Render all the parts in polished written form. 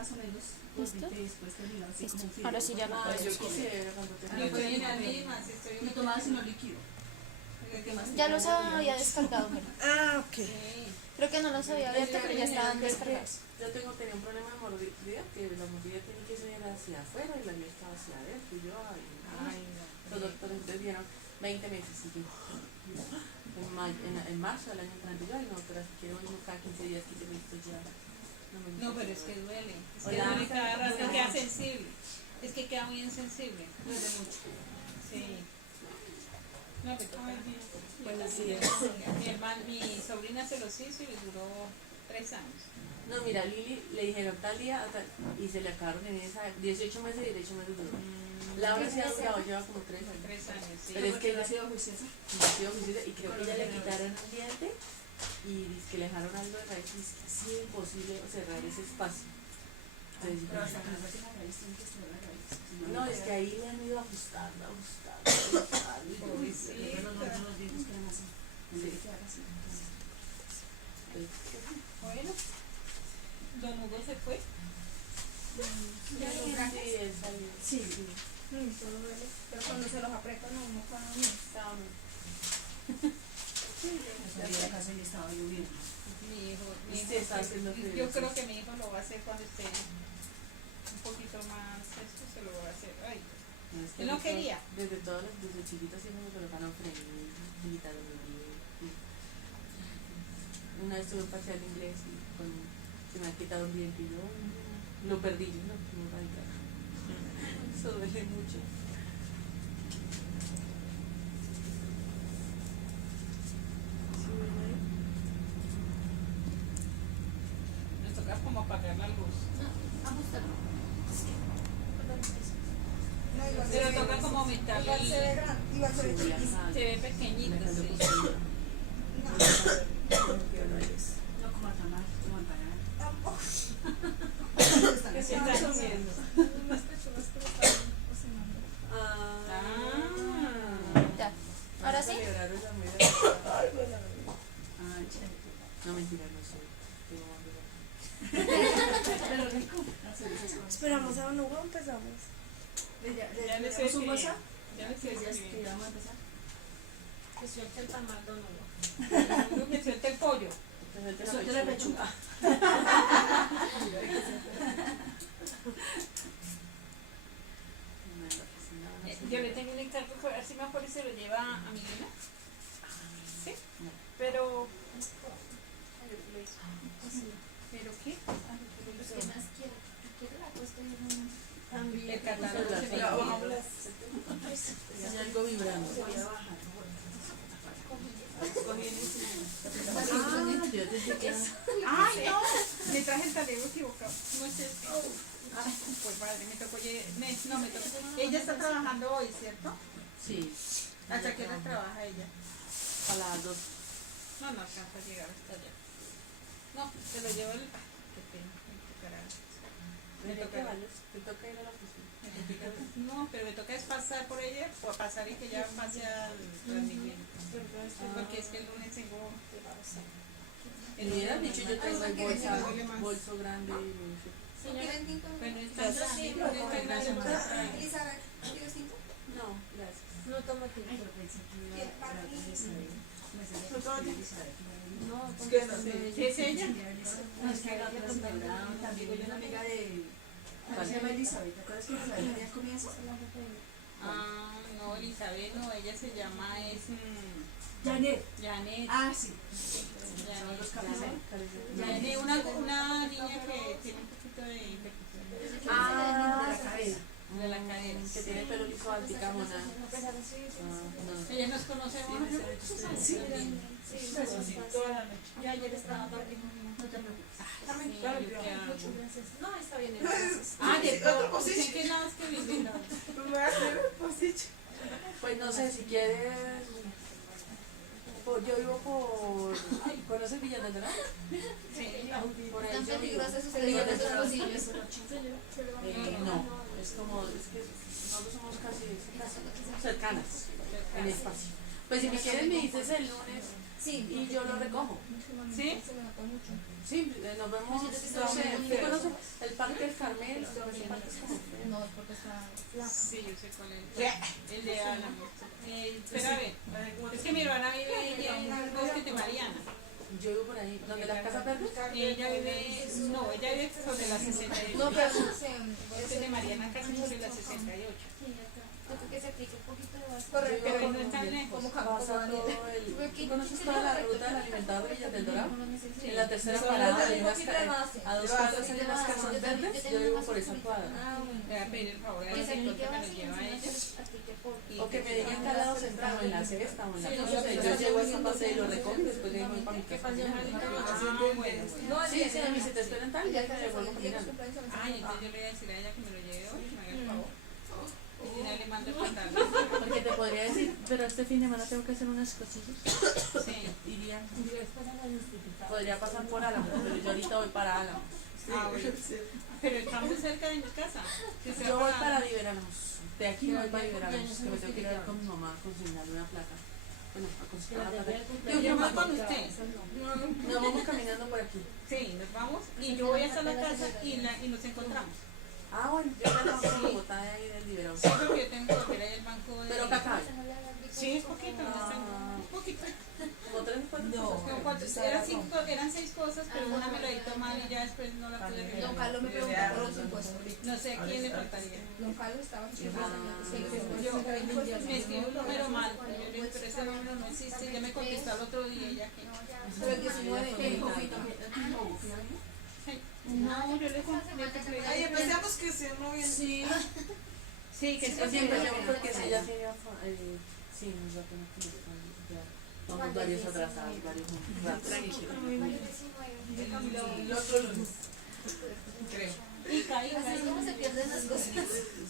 más o menos ¿Listo? gordita y después terminó así Listo. como un fideo. Ahora sí ya lo puedes yo comer. quisiera cuando Ah, tenga. pues, Estoy en la me- misma, si estoy Me tomaba sino líquido. Ya los había descargado, Mary. Ah, ok. Sí. Creo que no los había abierto, pero ya estaban descargados. Yo tenía un problema de mordida, que la mordida tiene que ser hacia afuera y la mía estaba hacia adentro. Y yo, Ay, no. los doctores entonces dieron 20 meses. Y yo, en marzo del año entrante, yo, ay no, pero si quiero uno cada 15 días, 15 minutos ya. No, me gusta No, pero que es que duele. Es que Hola. duele cada rato, Hola. queda sensible. Es que queda muy insensible. Duele mucho. Sí. No, me toca. Pues así es. Mi sobrina se los hizo y les duró 3 años. No, mira, Lili le dijeron tal día y se le acabaron en esa 18 meses y 18 meses duró. Laura se ha durado, lleva como 3 años. 3 años, sí. Pero es que ella ha sido juiciosa. no ha sido juiciosa y creo que ella le quitaron un diente y dice que le dejaron algo de raíz y es que sí es imposible cerrar ese espacio. Entonces, Pero hasta que no se la raíz, tiene que estar la raíz. no, es que ahí le han ido ajustando. Y yo, Uy, sí. sí. Pero los dientes quedan así. Tiene que quedar así. Bueno, don Hugo se fue. Sí, él salió. Sí. Todo duele. Pero cuando se los aprietan a uno cuando no está. Salí de la casa y estaba lloviendo. Mi hijo, Sí, está haciendo frío, yo sí. creo que mi hijo lo va a hacer cuando esté un poquito más esto, se lo va a hacer. Ay, No, es que él no nosotros, quería. desde chiquita siempre nos colocaron frenos, militares de una vez tuve un parcial de inglés y se me ha quitado un diente y yo lo perdí, yo no, no radical. Eso duele mucho. Sí, duele. Nos toca como apagar la luz. No, igual Pero se ve- toca como aumentar igual se ve grande, igual se ve Sí, chiquito. ajá. se ve pequeñito, Me sí. encantó. No, No como acá más, como empanada. tampoco. ¿Qué se está haciendo? Unas pechugas que lo estaban cocinando. Ya. Ahora sí. Celebraron la muerte. Ah, chévere. No, mentira, no sé. Tengo hambre. Pero rico. Hacer esas cosas. Esperamos a Don Hugo, empezamos. Ya le sé ¿Tenemos un que- WhatsApp? Ya le sé Que ya escribir. vamos a empezar. Que suelte el tamal, don Hugo. Uno que suelte el pollo. Suelte la pechuga. Yo le tengo un encargo, a ver si mejor se lo lleva a mi nena. Sí, No. pero... ¿Pero qué? ¿Qué más quiere? ¿Quiere la costa y un... También. El catálogo Pero se me la- llama. Hay algo vibrando. Ah, yo desde que... ¡Ay, no! Me traje el tablero equivocado. No es este. Ay, pues madre, me tocó... No, me tocó... Ella está trabajando hoy, ¿cierto? Sí. ¿Hasta qué hora trabaja ella? A las 2. No, no alcanza a llegar hasta allá. No, se lo llevo el... Qué pena, me tocará... ¿Te toca ir a la oficina? No, pero me toca es pasar por ella, o pasar y que ya pase al rendimiento. Porque es que el lunes tengo... Me hubieran dicho, yo tengo el Ay, bolso grande y mucho. ¿Quieren tinto? Bueno, Gracias. sí, no tengo nada. Elizabeth, ¿quieres tinto? No, gracias. No tomo tinto. Ay, yo pensé que iba ¿Qué? a hablar de Elizabeth. No tomo tinto. No, ¿Sí es ella? No, es que era otra señora, también una amiga de... ¿Cómo se llama Elizabeth? ¿Te acuerdas que Elizabeth tenía comienzos? Ah, no, Elizabeth, no, ella se llama, es... Janet. Janet. Ah, sí. Janet, Los cafés. Janet, una niña que tiene un poquito de infección Ah, de la cadena. de la cadera. Que tiene pelo liso altica, mona. No. Ella nos conocemos. Sí, Toda la noche. Yo ayer estaba dormida. no te preocupes. Sí, yo qué hago. No, está bien, gracias. Ah, de todo. ¿En qué lado es que vive? Pues no sé, si quieres... Yo vivo por... ¿Conoces Villa del Dorado? Sí. Por ahí Tan yo vivo. peligroso esos peligrosos posibles. No, es como... Es que nosotros somos casi cercanas en espacio. Pues si me quieres me dices el lunes Sí. y yo lo recojo. ¿Sí? Se me nota mucho. Sí, nos vemos. No sé, ¿tú conoces el Parque del Carmel? Ese parque es como feo. No, es porque está flaca. Sí, yo sé cuál es. El de Álamo. Espera, a ver. Es que mi hermana vive ahí en el bosque de Mariana. Yo vivo por ahí. ¿Dónde las casas verdes? Y ella vive, no, ella vive sobre la 68. No, pero Bosque de Mariana, casi sobre la 68. yo creo que se aplique un poquito de base. Correcto, pero no es tan lejos. Como Pasa todo el... ¿Tú conoces toda la ruta del alimentador de Villas del Dorado? En la tercera Solo parada le hay doy un unas poquito de base. a 2 cuadras hay unas casas verdes. Yo vivo por esa cuadra. Le voy a pedir el favor a Que ella se que aplique me lo base y lleva a ella. aplique por O que me digan que al lado central o en la cesta o en la cosa. Yo llevo esa base y lo recojo y después de ahí voy para mi casa. Bueno. Sí, sí, a mí se te esperan tal, ya que me vuelvo caminando. Ay, entonces yo le voy a decir a ella que me lo lleve hoy, que me haga el favor. Y si no le mando el pantalón. Porque te podría decir, pero este fin de semana tengo que hacer unas cosillas. Sí. Iría. Podría pasar por Álamo, pero yo ahorita voy para Álamo. Ah, bueno. Pero está muy cerca de mi casa. Que sea Yo voy para Liberanos. De aquí voy para Liberanos, que me tengo que ir a ver con mi mamá a consignarle una plata. Bueno, a consignar una plata. Yo voy con usted. Nos vamos caminando por aquí. Sí, nos vamos y yo voy hasta la casa y nos encontramos. Ah, bueno, yo ya tengo que botar ahí del Liberanos. Sí, porque yo tengo que volver ahí al banco de... Pero Cacay. Sí, es poquito, un poquito. ¿Como 3 o 4 Como cuatro- eran 6 cosas, pero una me la dictó mal y ya después no la pude Don regalar. Carlos me preguntó por los impuestos. No sé a quién le faltaría. Don Carlos estaba en Yo me escribo un número mal, yo le digo, pero ese número no existe. Ya me contestó al otro día, ya que... Pero el 19. No, yo le conté. Ay, empezamos que se no viene. Sí, Sí, que yo siempre llevo porque si ya tiene... Sí, nos va a tener que buscar. Vamos varios atrasados, varios ratos. Tranquilo. El otro lunes. Creo. Y caí, Así como se pierden las cosas.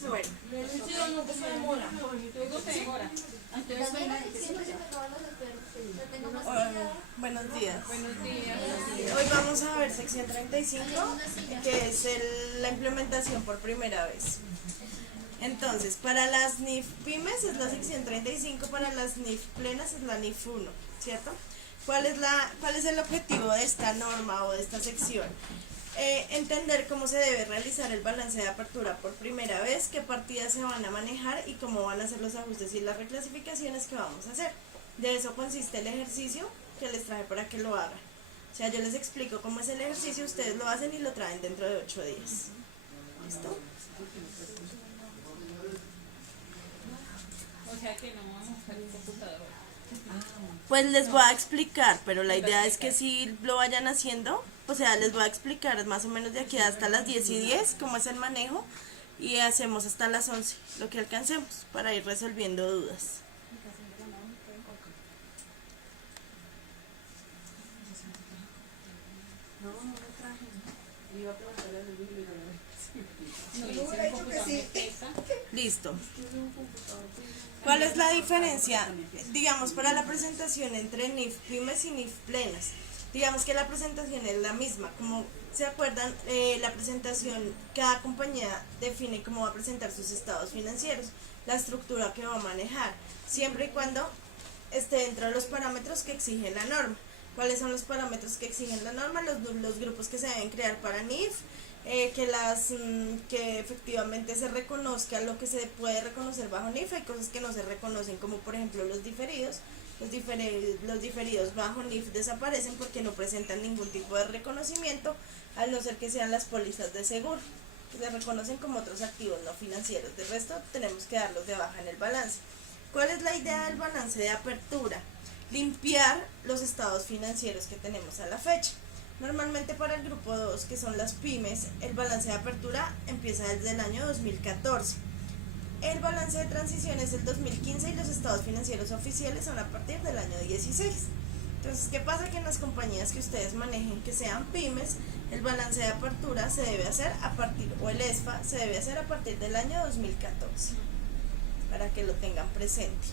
Bueno. Sí, o no, que se demora. Luego se demora. Siempre se me roban los perros. Yo tengo más Hola, cuidado. buenos días. Buenos días. Hoy vamos a ver sección 35, que es la implementación por primera vez. Entonces, para las NIF pymes es la sección 35, para las NIF plenas es la NIF 1, ¿cierto? ¿Cuál es el objetivo de esta norma o de esta sección? Entender cómo se debe realizar el balance de apertura por primera vez, qué partidas se van a manejar y cómo van a ser los ajustes y las reclasificaciones que vamos a hacer. De eso consiste el ejercicio que les traje para que lo hagan. O sea, yo les explico cómo es el ejercicio, ustedes lo hacen y lo traen dentro de 8 días. ¿Listo? O sea que no vamos a usar el computador. Pues les voy a explicar, pero la idea es que si lo vayan haciendo, o sea, les voy a explicar más o menos de aquí hasta las 10:10 cómo es el manejo y hacemos hasta las 11 lo que alcancemos para ir resolviendo dudas. No, no lo traje. Iba a preguntarle a Luis, pero No, yo hubiera dicho que sí. Listo. ¿Cuál es la diferencia, digamos, para la presentación entre NIF pymes y NIF plenas? Digamos que la presentación es la misma, como se acuerdan, la presentación, cada compañía define cómo va a presentar sus estados financieros, la estructura que va a manejar, siempre y cuando esté dentro de los parámetros que exige la norma. ¿Cuáles son los parámetros que exigen la norma? Los grupos que se deben crear para NIF, que efectivamente se reconozca lo que se puede reconocer bajo NIF. Hay cosas que no se reconocen, como por ejemplo los diferidos. Los diferidos bajo NIF desaparecen porque no presentan ningún tipo de reconocimiento, al no ser que sean las pólizas de seguro, que se reconocen como otros activos no financieros. De resto tenemos que darlos de baja en el balance. ¿Cuál es la idea del balance de apertura? Limpiar los estados financieros que tenemos a la fecha. Normalmente para el grupo 2, que son las pymes, el balance de apertura empieza desde el año 2014. El balance de transición es del 2015 y los estados financieros oficiales son a partir del año 16. Entonces, ¿qué pasa? Que en las compañías que ustedes manejen, que sean pymes, el balance de apertura se debe hacer a partir, o el ESFA se debe hacer a partir del año 2014, para que lo tengan presente.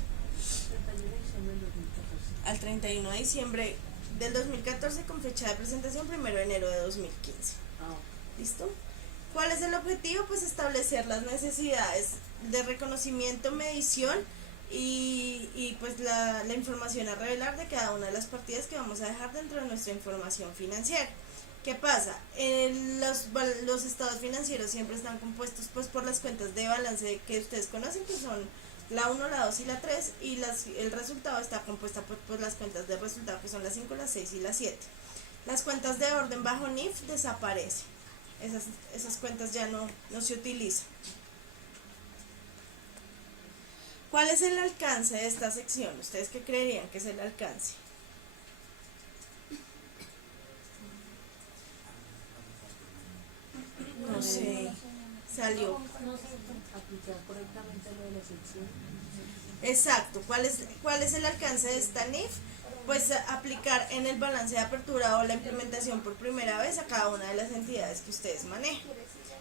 Al 31 de diciembre del 2014 con fecha de presentación 1 de enero de 2015. ¿Listo? ¿Cuál es el objetivo? Pues establecer las necesidades de reconocimiento, medición y pues la información a revelar de cada una de las partidas que vamos a dejar dentro de nuestra información financiera. ¿Qué pasa? Los estados financieros siempre están compuestos pues por las cuentas de balance que ustedes conocen, que son la 1, la 2 y la 3, y el resultado está compuesta por las cuentas de resultado, que son la 5, la 6 y la 7. Las cuentas de orden bajo NIF desaparecen. Esas cuentas ya no se utilizan. ¿Cuál es el alcance de esta sección? ¿Ustedes qué creerían que es el alcance? No sé, salió. Aplicar correctamente lo de la sección. Exacto, ¿cuál es el alcance de esta NIF? Pues aplicar en el balance de apertura o la implementación por primera vez a cada una de las entidades que ustedes manejan.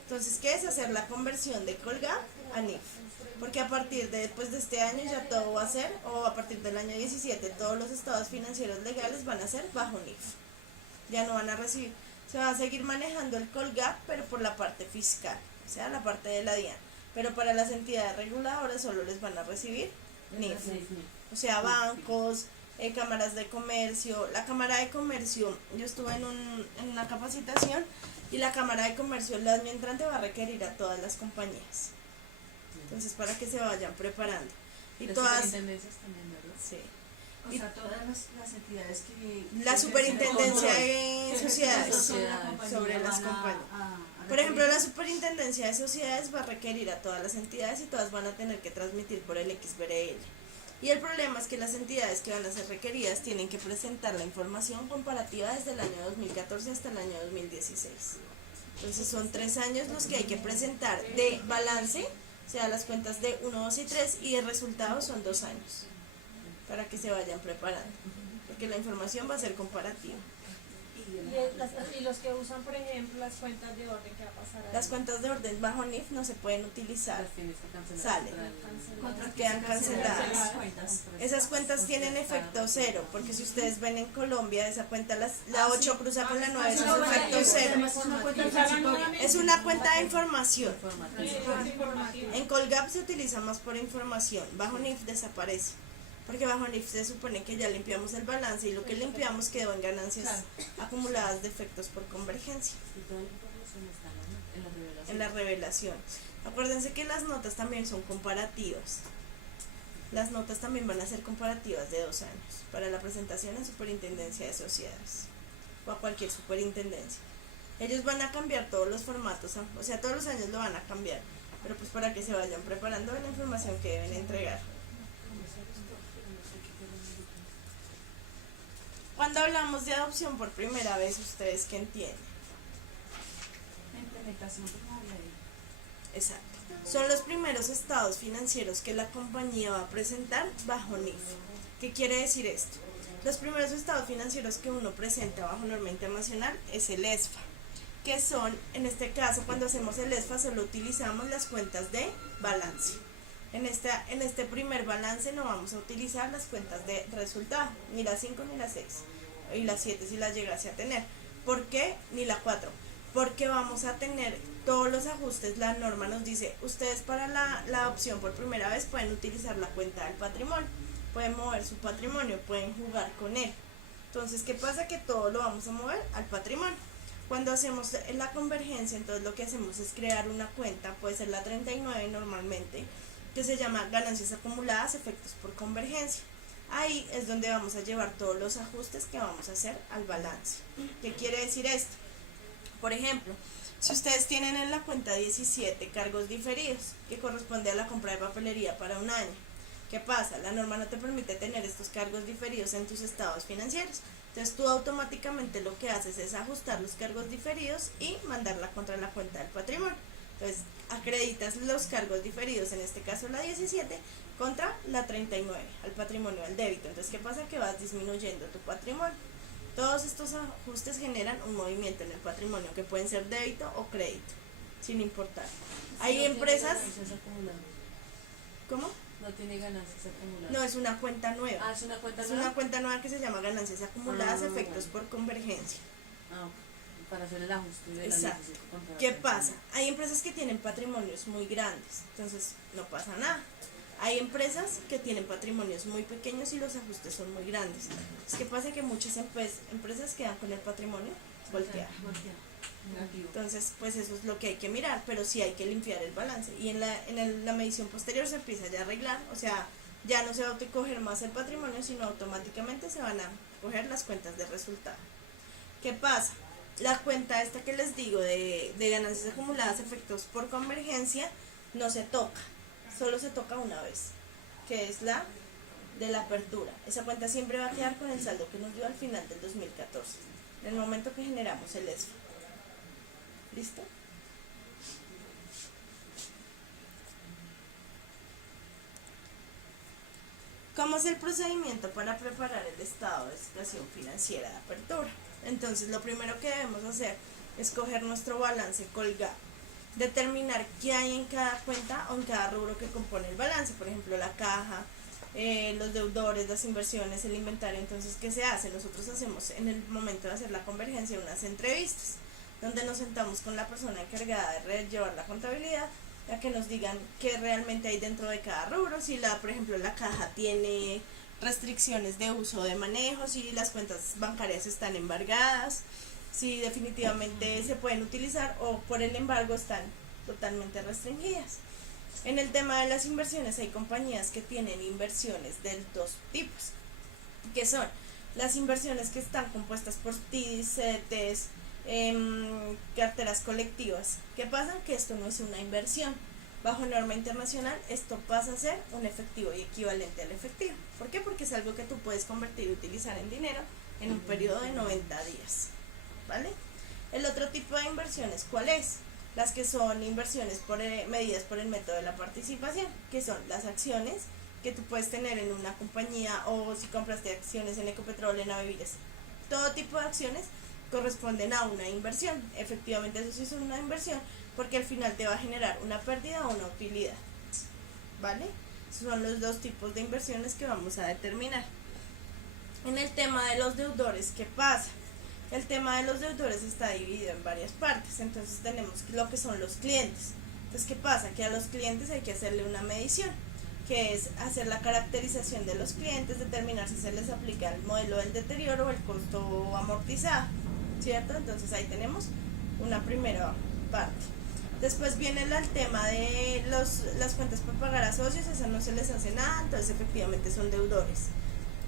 Entonces, ¿qué es? Hacer la conversión de Colgap a NIF. Porque a partir de este año ya todo va a ser, o a partir del año 17, todos los estados financieros legales van a ser bajo NIF. Ya no van a recibir. Se va a seguir manejando el Colgap, pero por la parte fiscal, o sea, la parte de la DIAN. Pero para las entidades reguladoras solo les van a recibir NIF. O sea, bancos, cámaras de comercio. La Cámara de Comercio, yo estuve en una capacitación, y la Cámara de Comercio el año entrante va a requerir a todas las compañías. Entonces, para que se vayan preparando. Y Las todas... superintendencias también, ¿verdad? Sí. O sea, todas las entidades que... La superintendencia de que sociedades sobre las compañías. Por ejemplo, la superintendencia de sociedades va a requerir a todas las entidades, y todas van a tener que transmitir por el XBRL. Y el problema es que las entidades que van a ser requeridas tienen que presentar la información comparativa desde el año 2014 hasta el año 2016. Entonces son 3 años los que hay que presentar de balance, o sea, las cuentas de 1, 2 y 3, y de resultados son 2 años, para que se vayan preparando, porque la información va a ser comparativa. Y los que usan, por ejemplo, las cuentas de orden, ¿qué va a pasar ahí? Las cuentas de orden bajo NIF no se pueden utilizar, Las tienes que cancelar. salen, Contra que quedan se cancelen canceladas. las cuentas. Esas cuentas tienen efecto cero, porque si ustedes ven en Colombia, esa cuenta, la 8 cruza con la 9, eso es efecto cero. Es una cuenta transitoria. Es una cuenta de información. Informativo. En Colgap se utiliza más por información, bajo NIF desaparece, porque bajo NIF se supone que ya limpiamos el balance, y lo que limpiamos quedó en ganancias acumuladas de efectos por convergencia, Y toda la información está en la revelación. en la revelación. Acuérdense que las notas también son comparativas. Las notas también van a ser comparativas de 2 años, para la presentación en superintendencia de sociedades, o a cualquier superintendencia. Ellos van a cambiar todos los formatos, o sea, todos los años lo van a cambiar, pero pues para que se vayan preparando de la información que deben entregar. Cuando hablamos de adopción por primera vez, ¿ustedes qué entienden? La implementación de la ley. Exacto. Son los primeros estados financieros que la compañía va a presentar bajo NIF. ¿Qué quiere decir esto? Los primeros estados financieros que uno presenta bajo norma internacional es el ESFA, que son, en este caso, cuando hacemos el ESFA solo utilizamos las cuentas de balance. En este primer balance no vamos a utilizar las cuentas de resultado, ni la 5 ni la 6, y la 7 si la llegase a tener. ¿Por qué? Ni la 4. Porque vamos a tener todos los ajustes. La norma nos dice, ustedes para la opción por primera vez pueden utilizar la cuenta del patrimonio, pueden mover su patrimonio, pueden jugar con él. Entonces, ¿qué pasa? Que todo lo vamos a mover al patrimonio. Cuando hacemos la convergencia, entonces lo que hacemos es crear una cuenta, puede ser la 39 normalmente, que se llama ganancias acumuladas, efectos por convergencia. Ahí es donde vamos a llevar todos los ajustes que vamos a hacer al balance. ¿Qué quiere decir esto? Por ejemplo, si ustedes tienen en la cuenta 17 cargos diferidos, que corresponde a la compra de papelería para un año, ¿qué pasa? La norma no te permite tener estos cargos diferidos en tus estados financieros. Entonces tú automáticamente lo que haces es ajustar los cargos diferidos y mandarla contra la cuenta del patrimonio. Entonces acreditas los cargos diferidos, en este caso la 17, contra la 39, al patrimonio, al débito. Entonces, ¿qué pasa? Que vas disminuyendo tu patrimonio. Todos estos ajustes generan un movimiento en el patrimonio, que pueden ser débito o crédito, sin importar. Hay empresas... ¿Cómo? No tiene ganancias acumuladas. No, es una cuenta nueva. Ah, es una cuenta Es nueva. una cuenta nueva que se llama ganancias acumuladas, efectos por convergencia. Ah, ok. Para hacer el ajuste de la Exacto. 17 contra la ¿Qué 39. pasa? Hay empresas que tienen patrimonios muy grandes, entonces no pasa nada. Hay empresas que tienen patrimonios muy pequeños y los ajustes son muy grandes. Es que pasa que muchas empresas quedan con el patrimonio volteado. Negativo. Entonces, pues eso es lo que hay que mirar, pero sí hay que limpiar el balance. Y en la medición posterior se empieza ya a arreglar, o sea, ya no se va a coger más el patrimonio, sino automáticamente se van a coger las cuentas de resultado. ¿Qué pasa? La cuenta esta que les digo de ganancias acumuladas efectos por convergencia no se toca, solo se toca una vez, que es la de la apertura. Esa cuenta siempre va a quedar con el saldo que nos dio al final del 2014, en el momento que generamos el ESFA. ¿Listo? ¿Cómo es el procedimiento para preparar el estado de situación financiera de apertura? Entonces, lo primero que debemos hacer es coger nuestro balance colgado, determinar qué hay en cada cuenta o en cada rubro que compone el balance, por ejemplo, la caja, los deudores, las inversiones, el inventario. Entonces, ¿qué se hace? Nosotros hacemos en el momento de hacer la convergencia unas entrevistas, donde nos sentamos con la persona encargada de llevar la contabilidad, a que nos digan qué realmente hay dentro de cada rubro, si por ejemplo la caja tiene restricciones de uso o de manejo, si las cuentas bancarias están embargadas, si definitivamente se pueden utilizar o por el embargo están totalmente restringidas. En el tema de las inversiones hay compañías que tienen inversiones de dos tipos, que son las inversiones que están compuestas por TIDs, CDTs, carteras colectivas. ¿Qué pasa? Que esto no es una inversión. Bajo norma internacional esto pasa a ser un efectivo y equivalente al efectivo. ¿Por qué? Porque es algo que tú puedes convertir y utilizar en dinero en un periodo de 90 días. ¿Vale? El otro tipo de inversiones, ¿cuál es? Las que son inversiones medidas por el método de la participación, que son las acciones que tú puedes tener en una compañía, o si compraste acciones en Ecopetrol, en Avevillas. Todo tipo de acciones corresponden a una inversión. Efectivamente eso sí es una inversión, porque al final te va a generar una pérdida o una utilidad. ¿Vale? Esos son los dos tipos de inversiones que vamos a determinar. En el tema de los deudores, ¿qué pasa? El tema de los deudores está dividido en varias partes. Entonces tenemos lo que son los clientes. Entonces, ¿qué pasa? Que a los clientes hay que hacerle una medición, que es hacer la caracterización de los clientes, determinar si se les aplica el modelo del deterioro o el costo amortizado, ¿cierto? Entonces ahí tenemos una primera parte. Después viene el tema de las cuentas por pagar a socios, esas no se les hace nada, entonces efectivamente son deudores.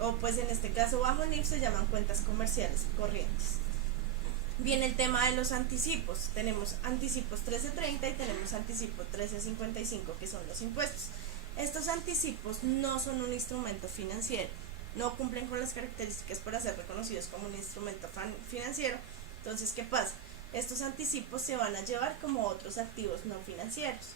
O pues en este caso bajo NIF se llaman cuentas comerciales corrientes. Viene el tema de los anticipos. Tenemos anticipos 1330 y tenemos anticipos 1355, que son los impuestos. Estos anticipos no son un instrumento financiero, no cumplen con las características para ser reconocidos como un instrumento financiero. Entonces, ¿qué pasa? Estos anticipos se van a llevar como otros activos no financieros,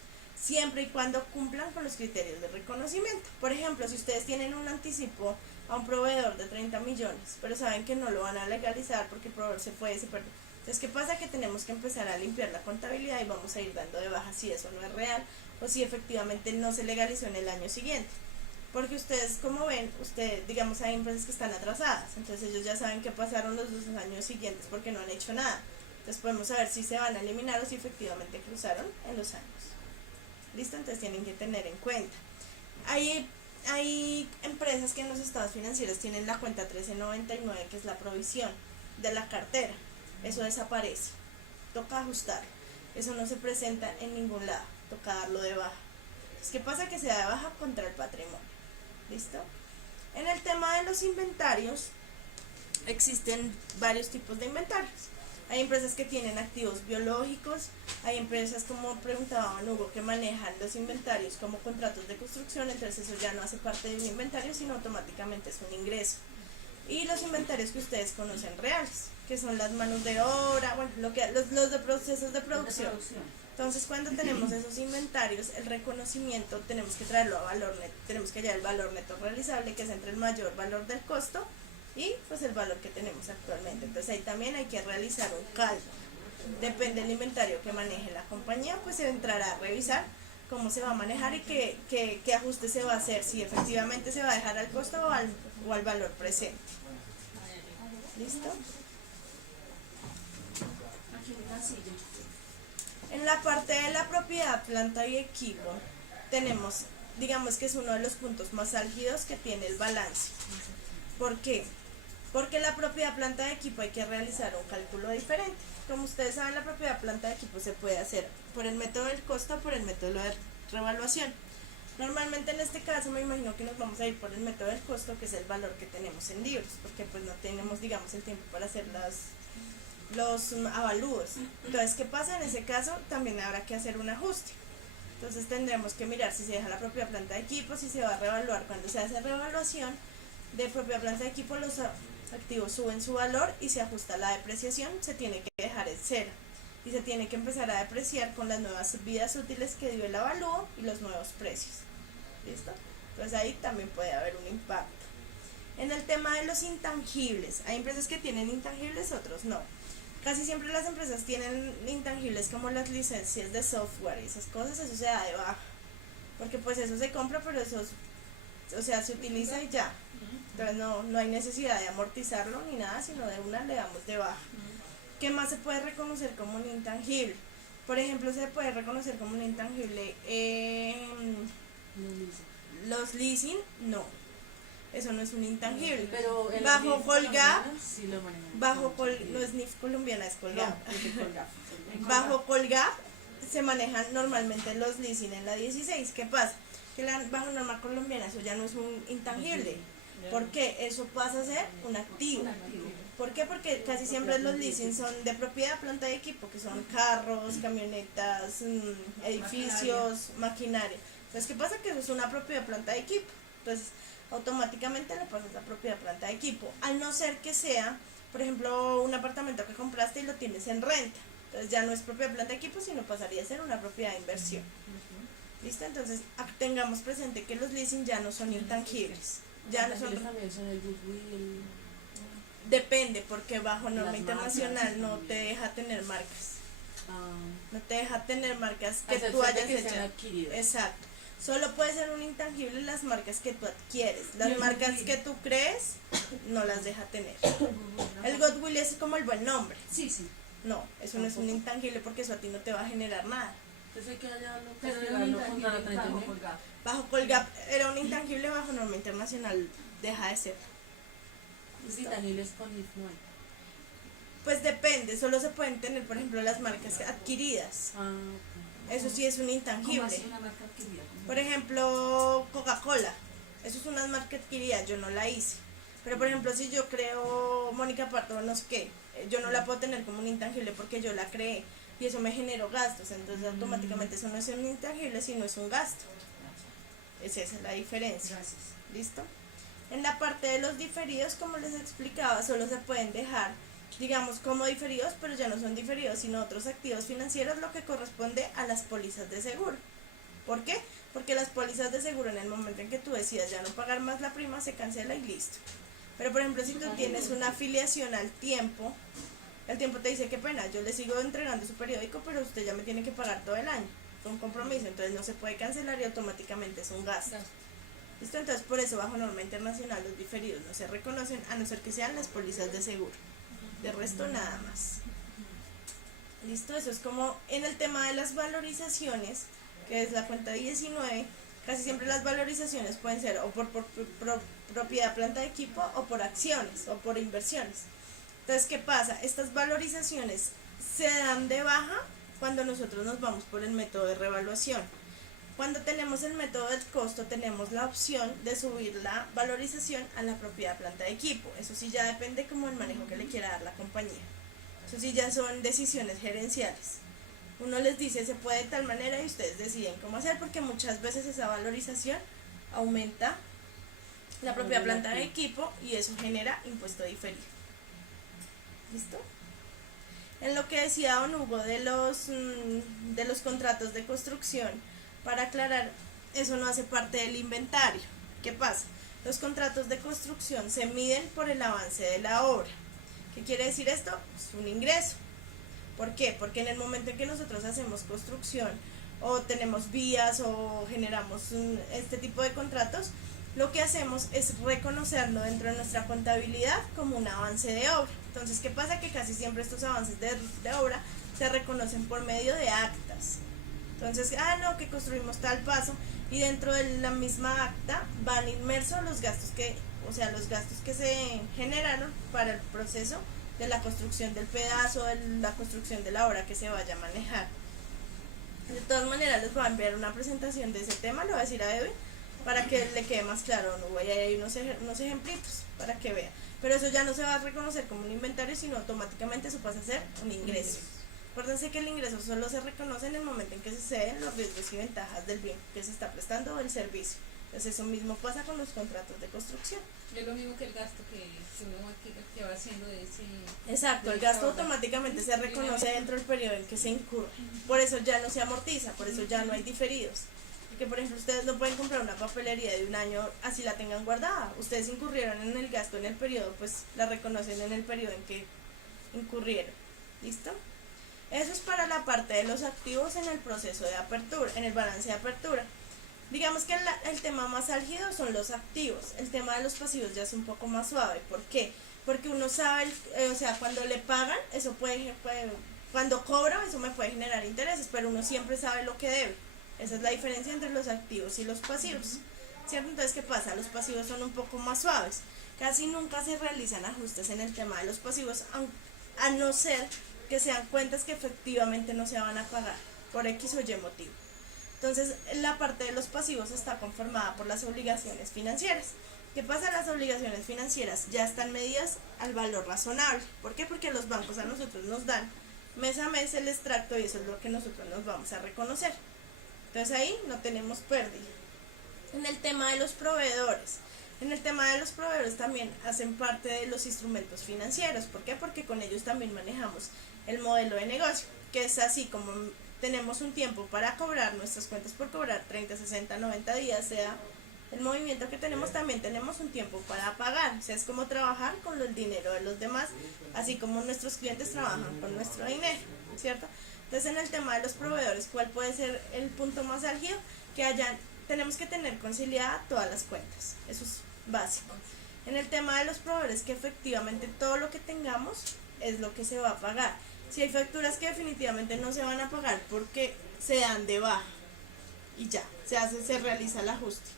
siempre y cuando cumplan con los criterios de reconocimiento. Por ejemplo, si ustedes tienen un anticipo a un proveedor de 30 millones, pero saben que no lo van a legalizar porque el proveedor se perdió. Entonces, ¿qué pasa? Que tenemos que empezar a limpiar la contabilidad y vamos a ir dando de baja si eso no es real o si efectivamente no se legalizó en el año siguiente. Porque ustedes, como ven, digamos, hay empresas que están atrasadas, entonces ellos ya saben que pasaron los 2 años siguientes porque no han hecho nada. Entonces podemos saber si se van a eliminar o si efectivamente cruzaron en los años. ¿Listo? Entonces tienen que tener en cuenta. Hay empresas que en los estados financieros tienen la cuenta 1399, que es la provisión de la cartera. Eso desaparece. Toca ajustar. Eso no se presenta en ningún lado. Toca darlo de baja. Entonces, ¿qué pasa? Que se da de baja contra el patrimonio. ¿Listo? En el tema de los inventarios, existen varios tipos de inventarios. Hay empresas que tienen activos biológicos, hay empresas, como preguntaban Hugo, que manejan los inventarios como contratos de construcción, entonces eso ya no hace parte de un inventario, sino automáticamente es un ingreso. Y los inventarios que ustedes conocen reales, que son las manos de obra, bueno, los de procesos de producción. Entonces, cuando tenemos esos inventarios, el reconocimiento tenemos que traerlo a valor neto, tenemos que hallar el valor neto realizable, que es entre el mayor valor del costo y pues el valor que tenemos actualmente. Entonces ahí también hay que realizar un cálculo. Depende del inventario que maneje la compañía, pues se entrará a revisar cómo se va a manejar y qué ajuste se va a hacer, si efectivamente se va a dejar al costo o al valor presente. ¿Listo? Aquí en la silla. En la parte de la propiedad, planta y equipo, tenemos digamos que es uno de los puntos más álgidos que tiene el balance. ¿Por qué? Porque la propiedad planta de equipo hay que realizar un cálculo diferente. Como ustedes saben, la propiedad planta de equipo se puede hacer por el método del costo o por el método de revaluación. Normalmente en este caso me imagino que nos vamos a ir por el método del costo, que es el valor que tenemos en libros, porque pues no tenemos, digamos, el tiempo para hacer los avalúos. Entonces, ¿qué pasa? En ese caso también habrá que hacer un ajuste. Entonces tendremos que mirar si se deja la propiedad planta de equipo, si se va a revaluar. Cuando se hace revaluación de propiedad planta de equipo, los activos suben su valor y se ajusta la depreciación, se tiene que dejar en cero y se tiene que empezar a depreciar con las nuevas vidas útiles que dio el avalúo y los nuevos precios. ¿Listo? Entonces ahí también puede haber un impacto. En el tema de los intangibles, hay empresas que tienen intangibles, otros no. Casi siempre las empresas tienen intangibles como las licencias de software y esas cosas, eso se da de baja. Porque pues eso se compra, pero eso, o sea, se utiliza y ya. Entonces no hay necesidad de amortizarlo ni nada, sino de una le damos de baja. ¿Qué más se puede reconocer como un intangible? Por ejemplo, se puede reconocer como un intangible los leasing, no. Eso no es un intangible. Pero el Bajo NIF Colgap, colombiano sí lo manejan. no es NIF colombiana, es Colgap. No, es de Colgap. Bajo Colgap se manejan normalmente los leasing en la 16. ¿Qué pasa? Que bajo norma colombiana eso ya no es un intangible. ¿Por qué? Eso pasa a ser un activo. ¿Por qué? Porque casi siempre los leasing son de propiedad planta de equipo, que son carros, camionetas, edificios, maquinaria. Entonces, ¿qué pasa? Que eso es una propiedad planta de equipo. Entonces, automáticamente le pasas la propiedad planta de equipo. Al no ser que sea, por ejemplo, un apartamento que compraste y lo tienes en renta. Entonces ya no es propiedad planta de equipo, sino pasaría a ser una propiedad de inversión. ¿Listo? Entonces, tengamos presente que los leasing ya no son intangibles. Ya no son. También son el goodwill. Depende, porque bajo norma Las internacional marcas. no te deja tener marcas. Ah, No te deja tener marcas a que excepción tú de hayas que sean hecho. adquiridas. Exacto. Solo puede ser un intangible las marcas que tú adquieres. Las marcas que tú crees, no las deja tener. El goodwill es como el buen nombre. Sí, sí. No, eso no es un intangible porque eso a ti no te va a generar nada. Entonces hay que hallarlo, Pero era castigarlo un contra la intangible bajo 39. Colgap. Bajo Colgap era un intangible, bajo norma internacional deja de ser. Los intangibles con IF no hay. Pues depende, solo se pueden tener, por ejemplo, las marcas adquiridas. Ah, Eso sí es un ¿Cómo intangible. así una marca adquirida? Por ejemplo, Coca-Cola. Eso es una marca adquirida, yo no la hice. Pero por ejemplo, si yo creo Mónica Parto, no sé qué, yo no la puedo tener como un intangible porque yo la creé y eso me generó gastos. Entonces automáticamente eso no es un intangible, sino es un gasto. Esa es la diferencia. Gracias. ¿Listo? En la parte de los diferidos, como les explicaba, solo se pueden dejar, digamos, como diferidos, pero ya no son diferidos, sino otros activos financieros, lo que corresponde a las pólizas de seguro. ¿Por qué? Porque las pólizas de seguro, en el momento en que tú decidas ya no pagar más la prima, se cancela y listo. Pero por ejemplo, si tú tienes una afiliación al tiempo, el tiempo te dice, qué pena, yo le sigo entregando su periódico, pero usted ya me tiene que pagar todo el año. Es un compromiso, entonces no se puede cancelar y automáticamente es un gasto. ¿Listo? Entonces por eso bajo norma internacional los diferidos no se reconocen a no ser que sean las pólizas de seguro. De resto nada más. ¿Listo? Eso es como en el tema de las valorizaciones, que es la cuenta 19, casi siempre las valorizaciones pueden ser o por propiedad planta de equipo o por acciones o por inversiones. Entonces, ¿qué pasa? Estas valorizaciones se dan de baja cuando nosotros nos vamos por el método de revaluación. Cuando tenemos el método del costo, tenemos la opción de subir la valorización a la propiedad planta de equipo. Eso sí ya depende como el manejo que le quiera dar la compañía. Eso sí ya son decisiones gerenciales. Uno les dice se puede de tal manera y ustedes deciden cómo hacer, porque muchas veces esa valorización aumenta la propiedad planta de equipo y eso genera impuesto diferido. ¿Listo? En lo que decía don Hugo de los contratos de construcción, para aclarar, eso no hace parte del inventario. ¿Qué pasa? Los contratos de construcción se miden por el avance de la obra. ¿Qué quiere decir esto? Es un ingreso. ¿Por qué? Porque en el momento en que nosotros hacemos construcción o tenemos vías o generamos este tipo de contratos, lo que hacemos es reconocerlo dentro de nuestra contabilidad como un avance de obra. Entonces, ¿qué pasa? Que casi siempre estos avances de obra se reconocen por medio de actas. Entonces, no, que construimos tal paso y dentro de la misma acta van inmersos los gastos los gastos que se generaron para el proceso de la construcción del pedazo, de la construcción de la obra que se vaya a manejar. De todas maneras les voy a enviar una presentación de ese tema, le voy a decir a Edwin para que le quede más claro, no voy a ir unos ejemplitos para que vea, pero eso ya no se va a reconocer como un inventario, sino automáticamente eso pasa a ser un ingreso. Acuérdense que el ingreso solo se reconoce en el momento en que se ceden los riesgos y ventajas del bien que se está prestando o el servicio. Entonces eso mismo pasa con los contratos de construcción. Es lo mismo que el gasto que uno que va haciendo de ese... Exacto, el gasto automáticamente se reconoce dentro del periodo en que se incurre. Por eso ya no se amortiza, por eso ya no hay diferidos. Porque por ejemplo ustedes no pueden comprar una papelería de un año así la tengan guardada. Ustedes incurrieron en el gasto en el periodo, pues la reconocen en el periodo en que incurrieron. ¿Listo? Eso es para la parte de los activos en el proceso de apertura, en el balance de apertura. Digamos que el tema más álgido son los activos. El tema de los pasivos ya es un poco más suave. ¿Por qué? Porque uno sabe, cuando le pagan, eso cuando cobro, eso me puede generar intereses, pero uno siempre sabe lo que debe. Esa es la diferencia entre los activos y los pasivos. ¿Cierto? Entonces, ¿qué pasa? Los pasivos son un poco más suaves. Casi nunca se realizan ajustes en el tema de los pasivos, a no ser que sean cuentas que efectivamente no se van a pagar por X o Y motivo. Entonces, la parte de los pasivos está conformada por las obligaciones financieras. ¿Qué pasa? Las obligaciones financieras ya están medidas al valor razonable. ¿Por qué? Porque los bancos a nosotros nos dan mes a mes el extracto y eso es lo que nosotros nos vamos a reconocer. Entonces ahí no tenemos pérdida. En el tema de los proveedores. En el tema de los proveedores también hacen parte de los instrumentos financieros. ¿Por qué? Porque con ellos también manejamos el modelo de negocio, que es así como tenemos un tiempo para cobrar nuestras cuentas por cobrar, 30, 60, 90 días, sea el movimiento que tenemos, también tenemos un tiempo para pagar. O sea, es como trabajar con el dinero de los demás, así como nuestros clientes trabajan con nuestro dinero, ¿cierto? Entonces, en el tema de los proveedores, ¿cuál puede ser el punto más álgido? Que tenemos que tener conciliada todas las cuentas, eso es básico. En el tema de los proveedores, que efectivamente todo lo que tengamos es lo que se va a pagar. Si hay facturas que definitivamente no se van a pagar porque se dan de baja y ya, se realiza el ajuste.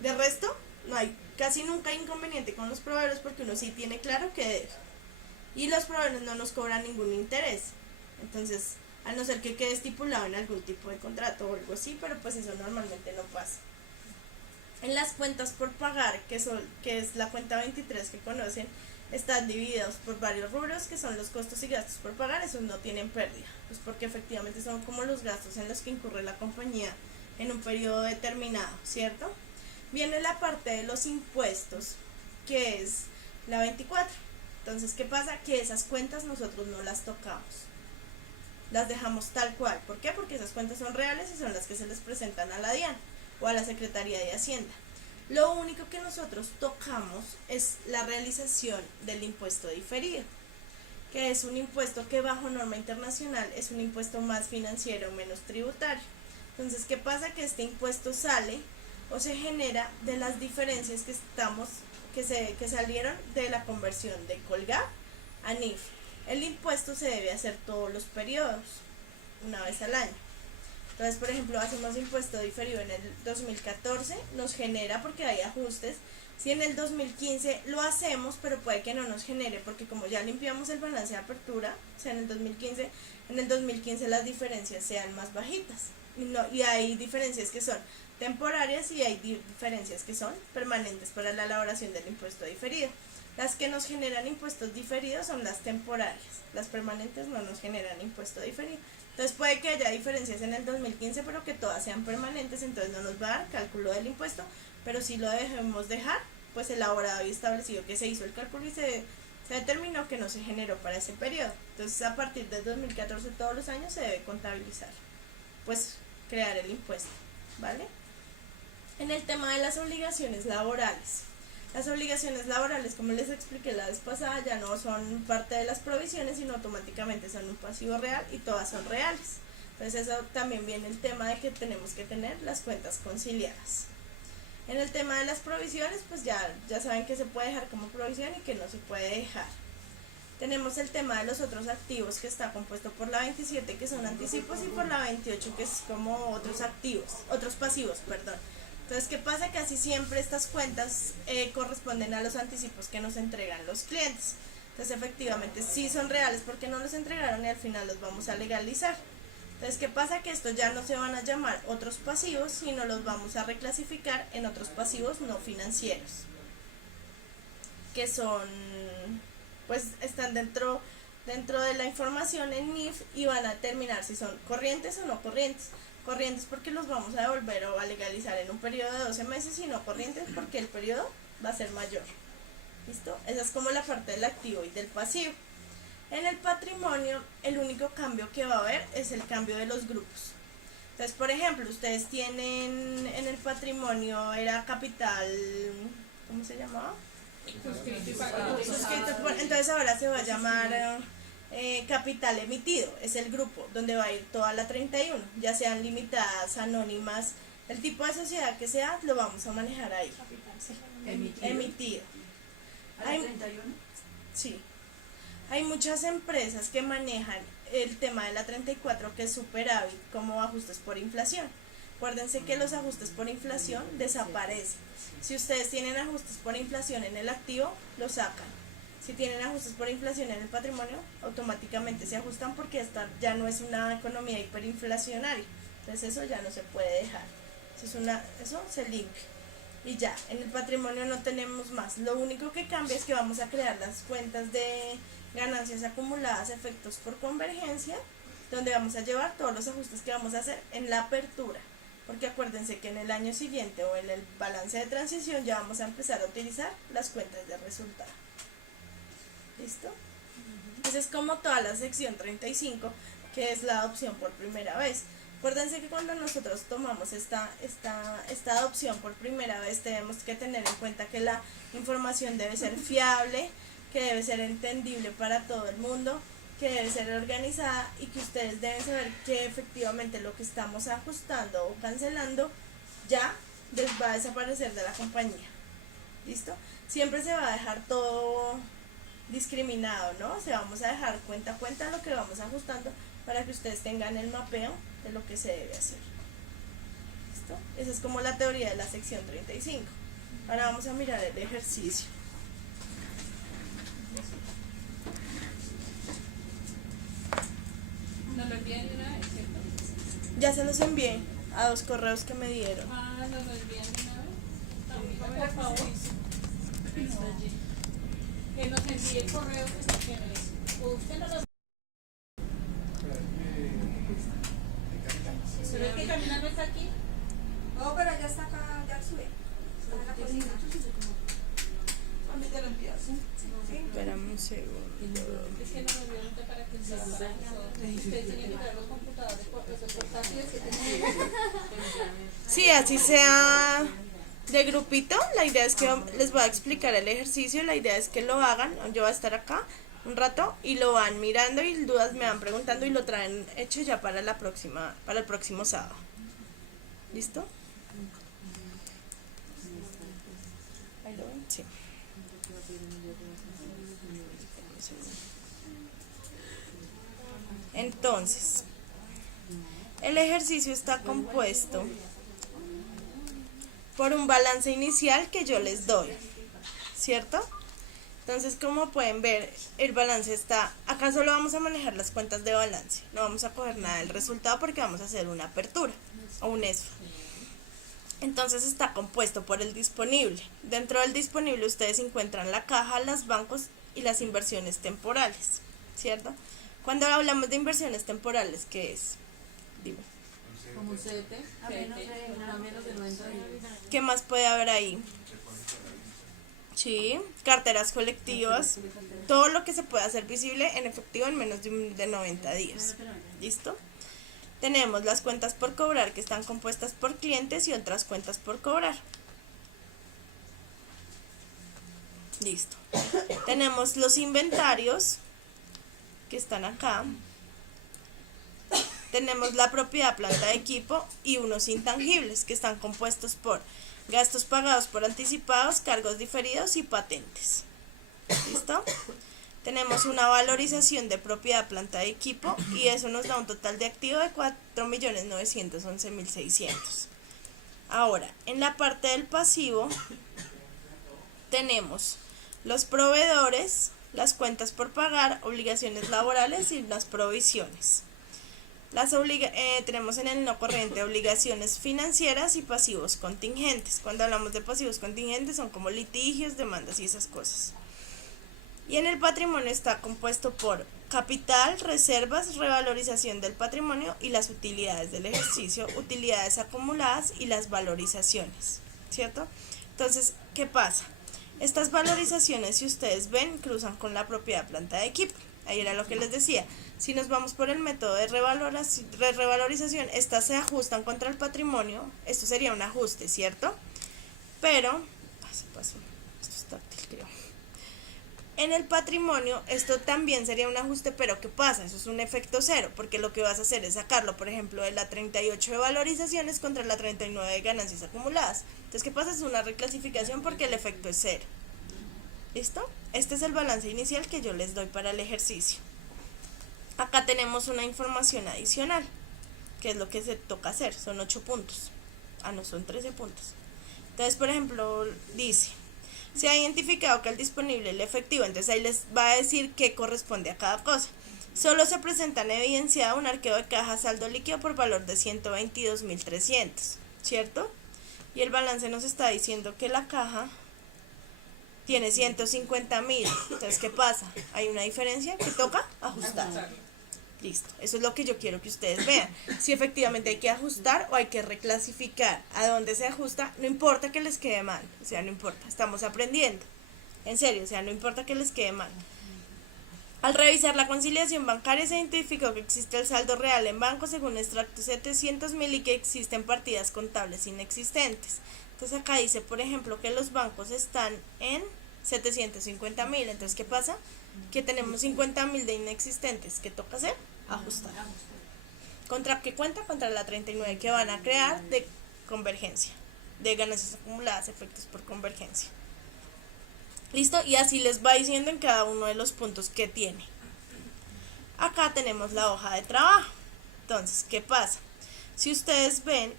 De resto, no hay, casi nunca hay inconveniente con los proveedores porque uno sí tiene claro que debe. Y los proveedores no nos cobran ningún interés. Entonces, a no ser que quede estipulado en algún tipo de contrato o algo así, pero pues eso normalmente no pasa. En las cuentas por pagar, que es la cuenta 23 que conocen, están divididos por varios rubros que son los costos y gastos por pagar. Esos no tienen pérdida, pues porque efectivamente son como los gastos en los que incurre la compañía en un periodo determinado, ¿cierto? Viene la parte de los impuestos, que es la 24. Entonces, ¿qué pasa? Que esas cuentas nosotros no las tocamos, las dejamos tal cual. ¿Por qué? Porque esas cuentas son reales y son las que se les presentan a la DIAN o a la Secretaría de Hacienda. Lo único que nosotros tocamos es la realización del impuesto diferido, que es un impuesto que bajo norma internacional es un impuesto más financiero, menos tributario. Entonces, ¿qué pasa? Que este impuesto sale o se genera de las diferencias que salieron de la conversión de Colgap a NIF. El impuesto se debe hacer todos los periodos, una vez al año. Entonces, por ejemplo, hacemos impuesto diferido en el 2014, nos genera porque hay ajustes. Si en el 2015 lo hacemos, pero puede que no nos genere, porque como ya limpiamos el balance de apertura, o sea, en el 2015 las diferencias sean más bajitas. Y hay diferencias que son temporarias y hay diferencias que son permanentes para la elaboración del impuesto diferido. Las que nos generan impuestos diferidos son las temporarias, las permanentes no nos generan impuesto diferido. Entonces puede que haya diferencias en el 2015, pero que todas sean permanentes, entonces no nos va a dar cálculo del impuesto, pero si lo debemos dejar, pues elaborado y establecido que se hizo el cálculo y se determinó que no se generó para ese periodo. Entonces a partir del 2014 todos los años se debe contabilizar, pues crear el impuesto, ¿vale? En el tema de las obligaciones laborales. Las obligaciones laborales, como les expliqué la vez pasada, ya no son parte de las provisiones, sino automáticamente son un pasivo real y todas son reales. Entonces eso también viene el tema de que tenemos que tener las cuentas conciliadas. En el tema de las provisiones, pues ya saben que se puede dejar como provisión y que no se puede dejar. Tenemos el tema de los otros activos, que está compuesto por la 27, que son anticipos, y por la 28, que es como otros activos, otros pasivos, perdón. Entonces, ¿qué pasa? Casi siempre estas cuentas corresponden a los anticipos que nos entregan los clientes. Entonces, efectivamente, sí son reales porque no los entregaron y al final los vamos a legalizar. Entonces, ¿qué pasa? Que estos ya no se van a llamar otros pasivos, sino los vamos a reclasificar en otros pasivos no financieros, que son, pues, están dentro de la información en NIF y van a determinar si son corrientes o no corrientes. Corrientes porque los vamos a devolver o a legalizar en un periodo de 12 meses, y no corrientes porque el periodo va a ser mayor. ¿Listo? Esa es como la parte del activo y del pasivo. En el patrimonio, el único cambio que va a haber es el cambio de los grupos. Entonces, por ejemplo, ustedes tienen en el patrimonio, era capital, ¿cómo se llamaba? Suscrito y pagado. Entonces ahora se va a llamar capital emitido, es el grupo donde va a ir toda la 31, ya sean limitadas, anónimas, el tipo de sociedad que sea, lo vamos a manejar ahí. Emitido. ¿A Hay- la 31? Sí. Hay muchas empresas que manejan el tema de la 34, que es superávit, como ajustes por inflación. Acuérdense que los ajustes por inflación desaparecen. Si ustedes tienen ajustes por inflación en el activo, lo sacan. Si tienen ajustes por inflación en el patrimonio, automáticamente se ajustan porque esta ya no es una economía hiperinflacionaria. Entonces eso ya no se puede dejar. Eso se limpia. Y ya, en el patrimonio no tenemos más. Lo único que cambia es que vamos a crear las cuentas de ganancias acumuladas, efectos por convergencia, donde vamos a llevar todos los ajustes que vamos a hacer en la apertura. Porque acuérdense que en el año siguiente o en el balance de transición ya vamos a empezar a utilizar las cuentas de resultado. ¿Listo? Esa es como toda la sección 35, que es la adopción por primera vez. Acuérdense que cuando nosotros tomamos esta adopción por primera vez, tenemos que tener en cuenta que la información debe ser fiable, que debe ser entendible para todo el mundo, que debe ser organizada y que ustedes deben saber que efectivamente lo que estamos ajustando o cancelando ya va a desaparecer de la compañía. ¿Listo? Siempre se va a dejar todo discriminado, ¿no? Se vamos a dejar cuenta a cuenta lo que vamos ajustando para que ustedes tengan el mapeo de lo que se debe hacer. ¿Listo? Esa es como la teoría de la sección 35. Ahora vamos a mirar el ejercicio. Nos lo envían de una vez, ¿cierto? Ya se los envié a 2 correos que me dieron. Ah, nos lo envían de una vez. Por favor. Que nos envíe el correo que se tiene. O usted nos lo... ¿Pero es que Camila no está aquí? No, pero ya está acá, ya sube. Está en la cocina. ¿Cuándo te lo envías? Sí. Espérame un segundo. Es que nos lo envió usted para que se lo ustedes tienen que traer los computadores los portátiles que tienen. Sí, así sea de grupito. La idea es que les voy a explicar el ejercicio. La idea es que lo hagan. Yo voy a estar acá un rato y lo van mirando y dudas me van preguntando y lo traen hecho ya para el próximo sábado. ¿Listo? ¿Ahí lo ven? Sí. Entonces, el ejercicio está compuesto por un balance inicial que yo les doy, ¿cierto? Entonces, como pueden ver, el balance está, acá solo vamos a manejar las cuentas de balance, no vamos a coger nada del resultado porque vamos a hacer una apertura o un ESFA. Entonces está compuesto por el disponible. Dentro del disponible ustedes encuentran la caja, los bancos y las inversiones temporales, ¿cierto? Cuando hablamos de inversiones temporales, ¿qué es? Dime. Como un CDT, A menos de 90 días. ¿Qué más puede haber ahí? Sí, carteras colectivas, todo lo que se pueda hacer visible en efectivo en menos de 90 días. ¿Listo? Tenemos las cuentas por cobrar que están compuestas por clientes y otras cuentas por cobrar. Listo. Tenemos los inventarios que están acá. Tenemos la propiedad, planta de equipo y unos intangibles que están compuestos por gastos pagados por anticipados, cargos diferidos y patentes. ¿Listo? tenemos una valorización de propiedad, planta y equipo, y eso nos da un total de activo de 4.911.600. Ahora, en la parte del pasivo tenemos los proveedores, las cuentas por pagar, obligaciones laborales y las provisiones. Tenemos en el no corriente obligaciones financieras y pasivos contingentes. Cuando hablamos de pasivos contingentes son como litigios, demandas y esas cosas. Y en el patrimonio está compuesto por capital, reservas, revalorización del patrimonio y las utilidades del ejercicio, utilidades acumuladas y las valorizaciones, ¿cierto? Entonces, ¿qué pasa? Estas valorizaciones, si ustedes ven, cruzan con la propiedad, planta de equipo. Ahí era lo que les decía. Si nos vamos por el método de revalorización, estas se ajustan contra el patrimonio. Esto sería un ajuste, ¿cierto? Pero, se pasó. Esto es táctil, creo. En el patrimonio, esto también sería un ajuste, pero ¿qué pasa? Eso es un efecto cero, porque lo que vas a hacer es sacarlo, por ejemplo, de la 38 de valorizaciones contra la 39 de ganancias acumuladas. Entonces, ¿qué pasa? Es una reclasificación porque el efecto es cero. ¿Listo? Este es el balance inicial que yo les doy para el ejercicio. Acá tenemos una información adicional, que es lo que se toca hacer. Son 8 puntos. No, son 13 puntos. Entonces, por ejemplo, dice, se ha identificado que el disponible, el efectivo, entonces ahí les va a decir qué corresponde a cada cosa. Solo se presentan evidenciado un arqueo de caja saldo líquido por valor de 122.300, ¿cierto? Y el balance nos está diciendo que la caja tiene 150.000. Entonces, ¿qué pasa? Hay una diferencia que toca ajustar. Listo. Eso es lo que yo quiero que ustedes vean. Si efectivamente hay que ajustar o hay que reclasificar. A dónde se ajusta, no importa que les quede mal. O sea, no importa. Estamos aprendiendo. En serio, o sea, no importa que les quede mal. Al revisar la conciliación bancaria se identificó que existe el saldo real en banco según el extracto 700.000 y que existen partidas contables inexistentes. Entonces acá dice, por ejemplo, que los bancos están en 750.000. Entonces, ¿qué pasa? Que tenemos 50.000 de inexistentes. ¿Qué toca hacer? Ajustar. ¿Contra qué cuenta? Contra la 39 que van a crear de convergencia, de ganancias acumuladas, efectos por convergencia. ¿Listo? Y así les va diciendo en cada uno de los puntos que tiene. Acá tenemos la hoja de trabajo. Entonces, ¿qué pasa? Si ustedes ven...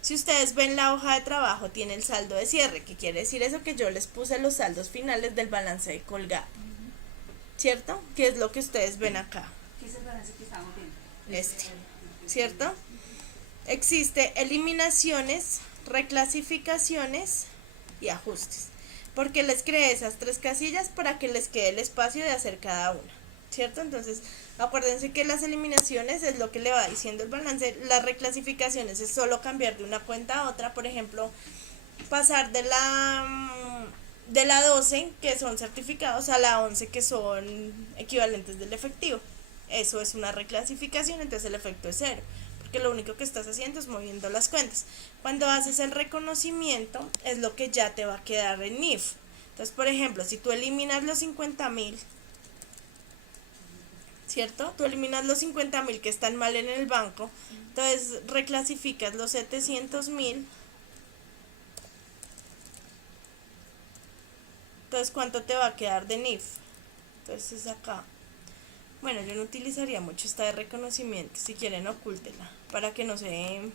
Si ustedes ven la hoja de trabajo, tiene el saldo de cierre, que quiere decir eso, que yo les puse los saldos finales del balance de Colgate, ¿cierto? Que es lo que ustedes ven acá. ¿Qué es el balance que estamos viendo? ¿Cierto? Existe eliminaciones, reclasificaciones y ajustes. Porque les creé esas 3 casillas para que les quede el espacio de hacer cada una, ¿cierto? Entonces, acuérdense que las eliminaciones es lo que le va diciendo el balance. Las reclasificaciones es solo cambiar de una cuenta a otra. Por ejemplo, pasar de la 12, que son certificados, a la 11, que son equivalentes del efectivo. Eso es una reclasificación, entonces el efecto es cero, porque lo único que estás haciendo es moviendo las cuentas. Cuando haces el reconocimiento, es lo que ya te va a quedar en NIF. Entonces, por ejemplo, si tú eliminas los 50.000, ¿cierto? Tú eliminas los 50.000 que están mal en el banco, entonces reclasificas los 700.000. Entonces, ¿cuánto te va a quedar de NIF? Entonces, acá. Bueno, yo no utilizaría mucho esta de reconocimiento. Si quieren, ocúltela para que no se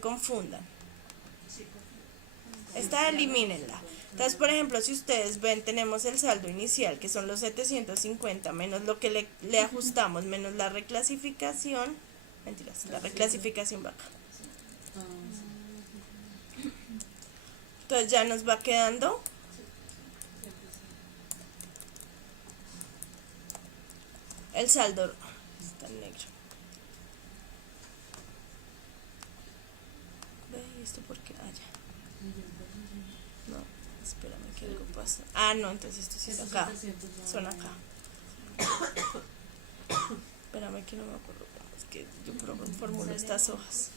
confundan. Esta elimínenla. Entonces, por ejemplo, si ustedes ven, tenemos el saldo inicial, que son los 750, menos lo que le ajustamos, menos la reclasificación. Mentiras, la reclasificación va acá. Entonces ya nos va quedando el saldo. Está en negro. ¿Ve esto por qué? Ya. No, espérame que algo pasa. No, entonces esto sí es acá. Son acá. Espérame que no me acuerdo. Es que yo formulo estas hojas.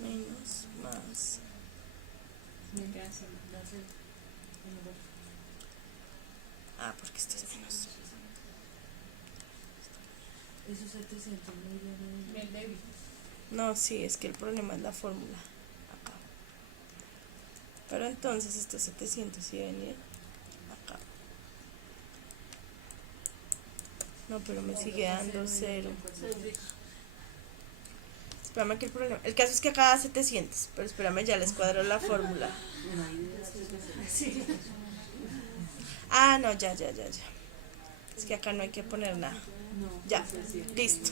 Menos, más. Porque esto es menos. Esos 700 millones. No, sí, es que el problema es la fórmula. Acá. Pero entonces estos 700 sí venir acá. No, pero me sigue dando 0. Espérame que el caso es que acá da 700, pero espérame, ya les cuadro la fórmula. Ah, no, ya. Es que acá no hay que poner nada. Ya, listo.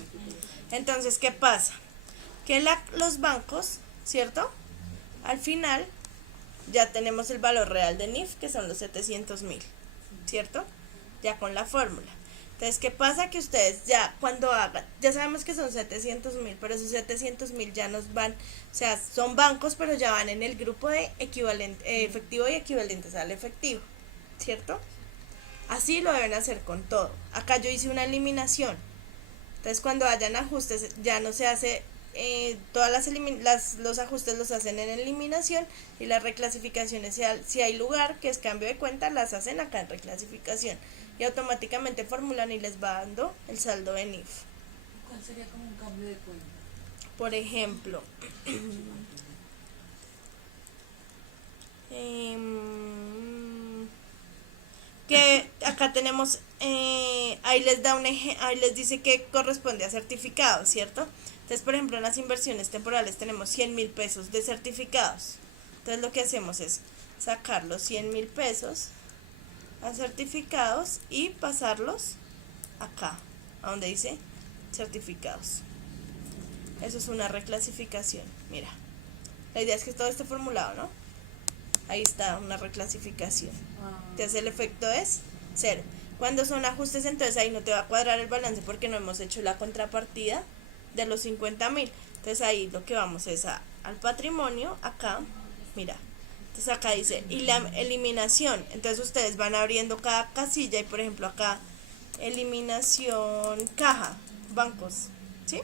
Entonces, ¿qué pasa? Que los bancos, ¿cierto? Al final ya tenemos el valor real de NIF, que son los 700.000, ¿cierto? Ya con la fórmula. Entonces, ¿qué pasa? Que ustedes ya cuando hagan, ya sabemos que son 700.000, pero esos 700.000 ya nos van, o sea, son bancos, pero ya van en el grupo de efectivo y equivalentes al efectivo, ¿cierto? Así lo deben hacer con todo. Acá yo hice una eliminación. Entonces, cuando hayan ajustes, ya no se hace, los ajustes los hacen en eliminación, y las reclasificaciones, si hay lugar, que es cambio de cuenta, las hacen acá en reclasificación. Y automáticamente formulan y les va dando el saldo de NIF. ¿Cuál sería como un cambio de cuenta? Por ejemplo, que acá tenemos, ahí les da ahí les dice que corresponde a certificados, ¿cierto? Entonces, por ejemplo, en las inversiones temporales tenemos 100.000 pesos de certificados. Entonces, lo que hacemos es sacar los 100.000 pesos a certificados y pasarlos acá, a donde dice certificados. Eso es una reclasificación. Mira, la idea es que todo esté formulado, ¿no? Ahí está una reclasificación. Entonces el efecto es 0. Cuando son ajustes, entonces ahí no te va a cuadrar el balance porque no hemos hecho la contrapartida de los 50.000. Entonces ahí lo que vamos es al patrimonio, acá, mira. Entonces acá dice, y la eliminación. Entonces ustedes van abriendo cada casilla y, por ejemplo, acá, eliminación caja, bancos, ¿sí?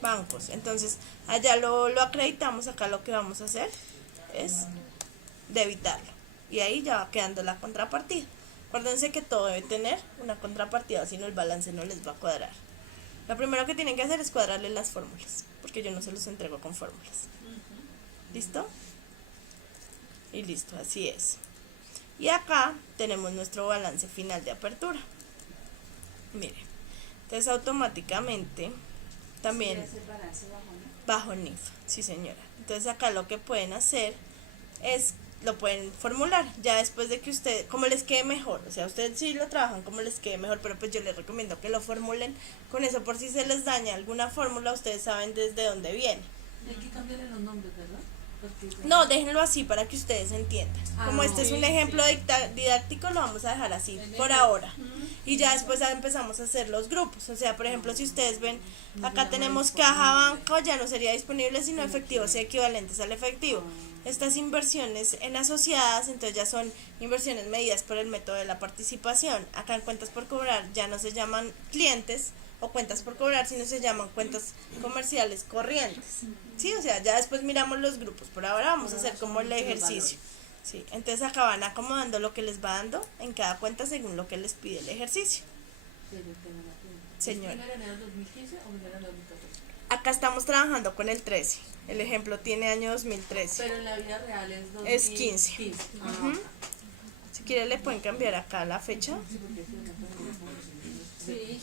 Bancos. Entonces allá lo acreditamos. Acá lo que vamos a hacer es debitarlo. Y ahí ya va quedando la contrapartida. Acuérdense que todo debe tener una contrapartida, si no el balance no les va a cuadrar. Lo primero que tienen que hacer es cuadrarle las fórmulas, porque yo no se los entrego con fórmulas. ¿Listo? Y listo, así es. Y acá tenemos nuestro balance final de apertura. Mire, entonces automáticamente también ¿Sí es el balance bajo NIF, sí señora. Entonces acá lo que pueden hacer es, lo pueden formular ya después de que usted, como les quede mejor, o sea, ustedes sí lo trabajan como les quede mejor, pero pues yo les recomiendo que lo formulen con eso, por si se les daña alguna fórmula, ustedes saben desde dónde viene. Hay que cambiarle los nombres, ¿verdad? No, déjenlo así para que ustedes entiendan. Como este es un ejemplo didáctico, lo vamos a dejar así por ahora. Y ya después empezamos a hacer los grupos. O sea, por ejemplo, si ustedes ven, acá tenemos caja, banco, ya no sería disponible sino efectivos y equivalentes al efectivo. Estas inversiones en asociadas, entonces ya son inversiones medidas por el método de la participación. Acá en cuentas por cobrar ya no se llaman clientes o cuentas por cobrar, sino se llaman cuentas comerciales corrientes. Sí, o sea, ya después miramos los grupos. Por ahora vamos a hacer como el ejercicio. Sí, entonces acá van acomodando lo que les va dando en cada cuenta según lo que les pide el ejercicio. Señora. ¿Es enero del 2015 o enero del 2014? Acá estamos trabajando con el 13. El ejemplo tiene año 2013. Pero en la vida real es 2015. Es 15. Ujú. Si quieren le pueden cambiar acá la fecha. Sí.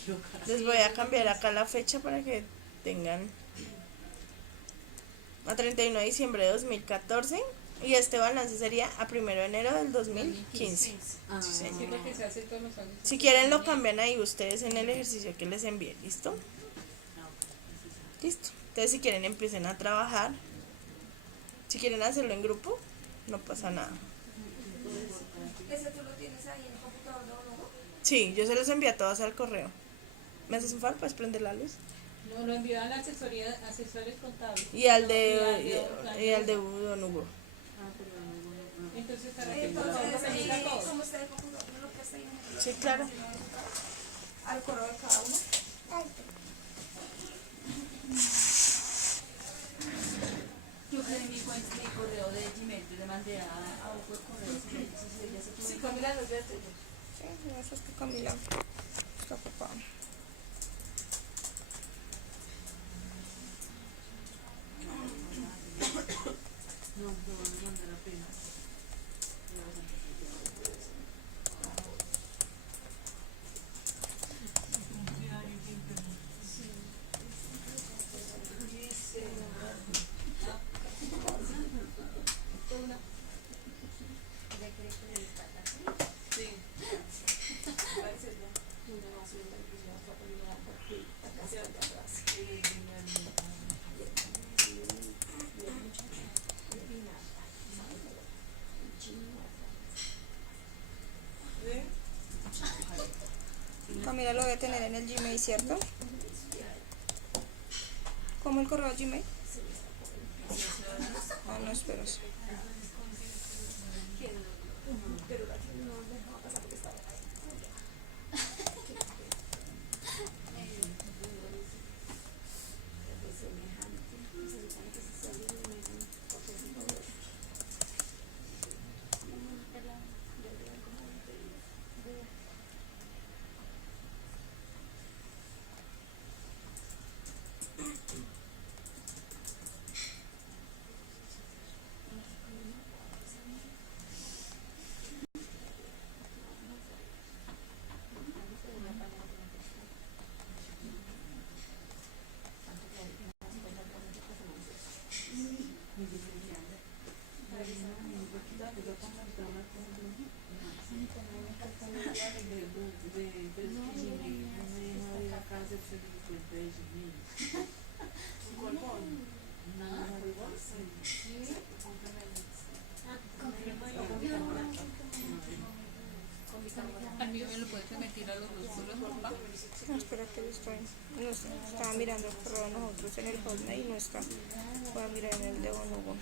Les voy a cambiar acá la fecha para que tengan a 31 de diciembre de 2014 y este balance sería a 1 de enero del 2015. Ah, Sí, señor. Sí, lo que se hace todos los años. Si quieren lo cambian ahí ustedes en el ejercicio que les envíe. ¿Listo? Listo. Entonces si quieren empiecen a trabajar. Si quieren hacerlo en grupo, no pasa nada. ¿Ese tú lo tienes ahí en el computador de uno? Sí, yo se los envío a todos al correo. ¿Me haces un favor? ¿Puedes prender la luz? No, lo envió a la asesoría, asesores contables. Y al Y de Don Hugo. Entonces, para que Entonces, remita todo. ¿cómo está el computador? ¿No lo presta ahí? Sí, claro. Al correo de cada uno. Yo creé mi correo de Gmail, yo le mandé a Hugo el correo. Sí, Camila, los veo. Sí, eso es que Camila está ocupada. Camila lo debe tener en el Gmail, ¿cierto? ¿Cómo el correo Gmail? Ah, no, espera. Al mío me lo puedes remitir a los dos puros, papá. No, espera que no estaba mirando el correo de nosotros en el Hotmail y no está. Voy a mirar en el de Bonobo.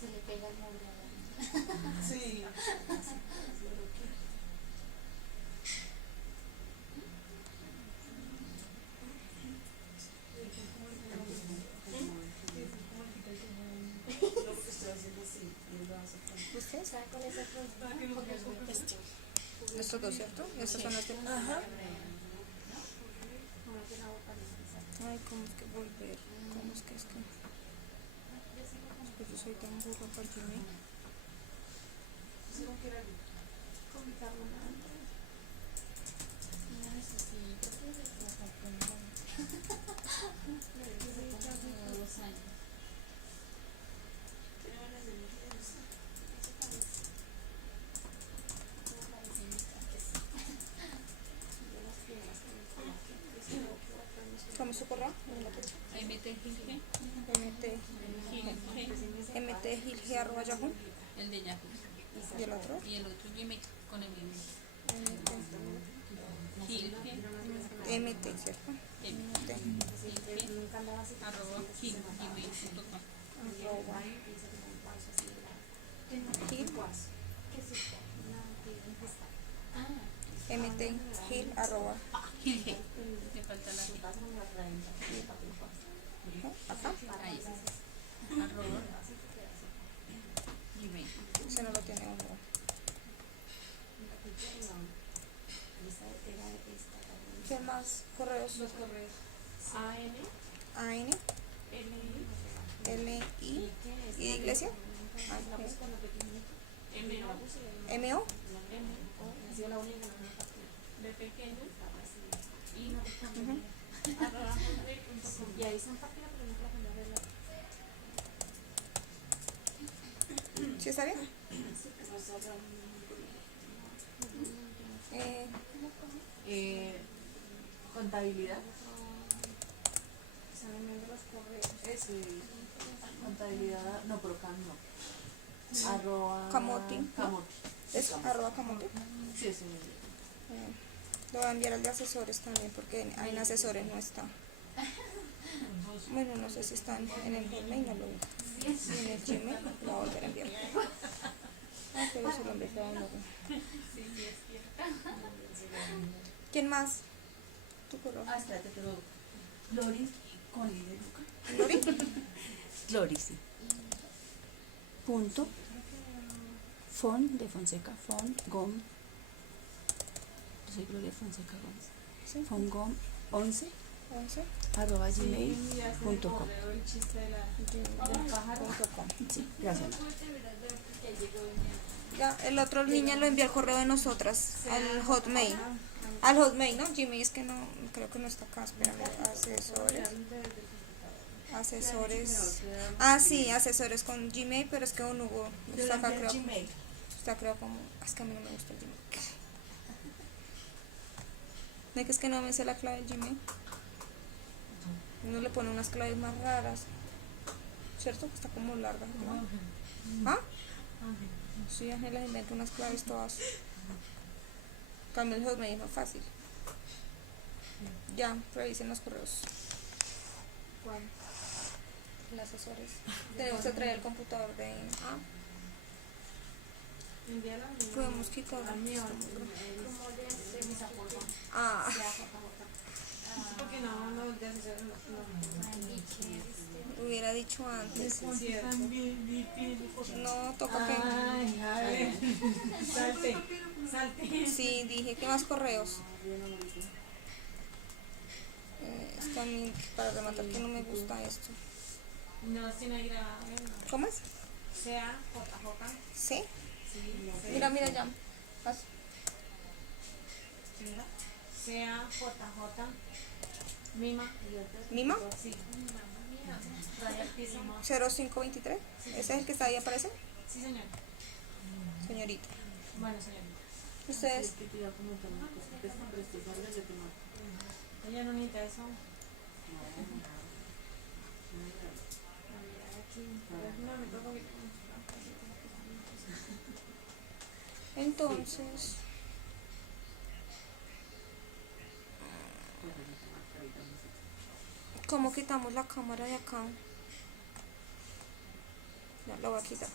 Se le pega el móvil. Sí. ¿Usted? ¿Sabe cuál es el problema? Estos dos, ¿cierto? Estos son los que... Ajá. Ay, ¿cómo es que volver? ¿Cómo es que es que...? Pues yo soy tan burra para el Gmail. Con mi carbonato. No necesito que se trate de 2 años. ¿Cómo es su correo? mtgilg@yahoo. El de Yahoo. ¿Y el otro? Y el otro Gmail con el mismo. Gilge, mt, ¿cierto? mt, arroba gmail.com. arroba gil, arroba Gilge. Le falta la G. acá. Ahí está. Arroba Gmail. Ese no lo tiene uno. ¿Qué más correos? Los correos AN, AN, LI, LI y de iglesia. MO. de pequeño, Ujú. Y ahí son páginas, pero no la cambiar de ¿Sí está bien? contabilidad, Saben viendo los correos. contabilidad, no, pero CAM no. Arroba Camote, ¿no? Camote. Es arroba camote. Sí, eso Lo voy a enviar al de asesores también porque en asesores no está. Bueno, no sé si están en el Hotmail, no lo vi. Y en el Gmail lo voy a volver a enviar. Ah, pero se lo envié a uno. ¿Quién más? Tu correo. Ah, espérate, pero Glory con I de Luca. ¿Lori? Glory, sí. Punto. Fon de Fonseca, Fon Gom. Yo soy Gloria Fonseca Gómez. Sí. Fongom 11 11. arroba gmail.com. el chiste de la gmail.com. Sí, gracias. Ya, el otro niña lo envió al correo de nosotras, al Hotmail. Al Hotmail, ¿no? Gmail es que no, creo que no está acá, espérame, asesores. Ah, sí, asesores con Gmail, pero es que un Hugo Yo está le acá, envié el creo. Gmail. Está creo como, es que a mí no me gusta el Gmail. ¿No es que no me sé la clave del Gmail? Uno le pone unas claves más raras. ¿Cierto? Que está como larga, ¿no? ¿Ah? Sí, Ángela inventa unas claves todas. Cambio el Hotmail, es más fácil. Ya, revisen los correos. ¿Cuál? Los asesores. Tenemos que traer el computador de... Ah, Envíala. podemos quitarlo. Al mío, Como de mis apoyos. Ah, porque no, de asesores no. hubiera dicho antes. Cierto. No, toca que... Ay, a ver. Salte. Sí, dije, ¿qué más correos? También para rematar que no me gusta esto. No las tiene ahí grabadas. ¿Cómo es? Sea JJ. ¿Sí? Sí. Mira, ya. Paso. Mira. Sea JJ. Mima. ¿Mima? Sí. Raya piso. 0523. ¿Ese es el que está ahí, aparece? Sí, señor. Señorita. Bueno, señorita. ¿Ustedes? Es que te iba a comentar una cosa, que siempre estoy hablando de tomar. Ella no necesita eso. Entonces... ¿Cómo quitamos la cámara de acá? Ya la voy a quitar.